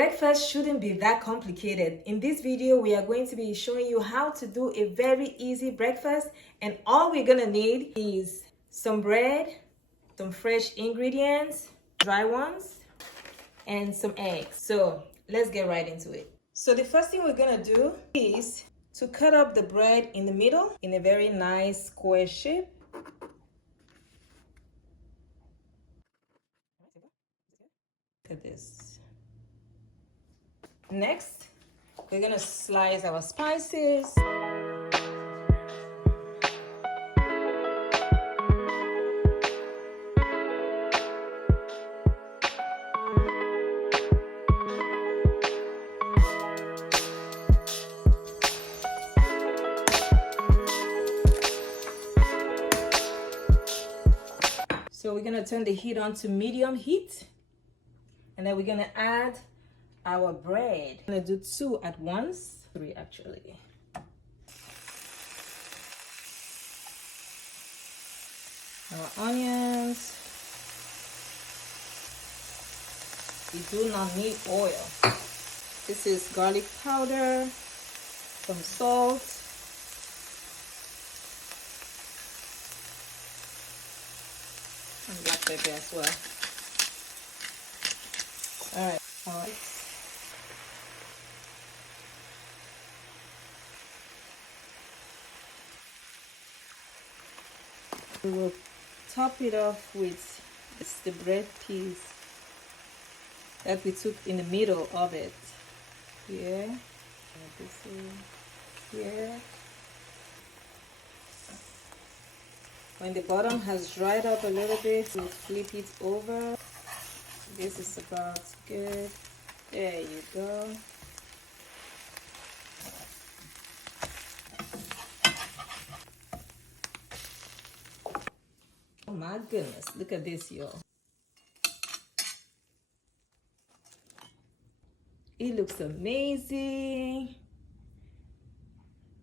Breakfast shouldn't be that complicated. In this video, we are going to be showing you how to do a very easy breakfast, and all we're gonna need is some bread, some fresh ingredients, dry ones, and some eggs. So let's get right into it. So the first thing we're gonna do is to cut up the bread in the middle in a very nice square shape. Look at this. Next, we're gonna slice our spices. So we're gonna turn the heat on to medium heat, and then we're gonna add our bread. I'm gonna do 2 at once, 3 actually. Our onions. We do not need oil. This is garlic powder, some salt, and black pepper as well. All right. We will top it off with the bread piece that we took in the middle of it. Here, this is here. When the bottom has dried up a little bit, we'll flip it over. This is about good. There you go. Oh my goodness, look at this, y'all. It looks amazing.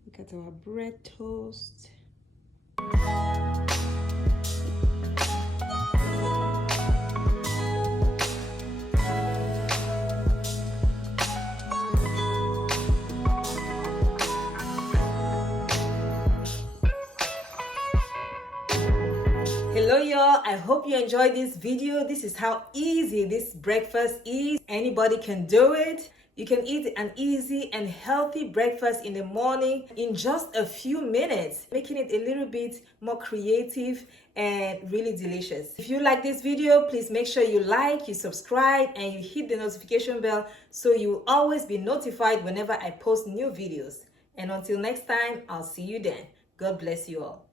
Look at our bread toast. Hello y'all, I hope you enjoyed this video. This is how easy this breakfast is. Anybody can do it. You can eat an easy and healthy breakfast in the morning in just a few minutes, making it a little bit more creative and really delicious. If you like this video, please make sure you like, you subscribe, and you hit the notification bell so you will always be notified whenever I post new videos. And until next time, I'll see you then. God bless you all.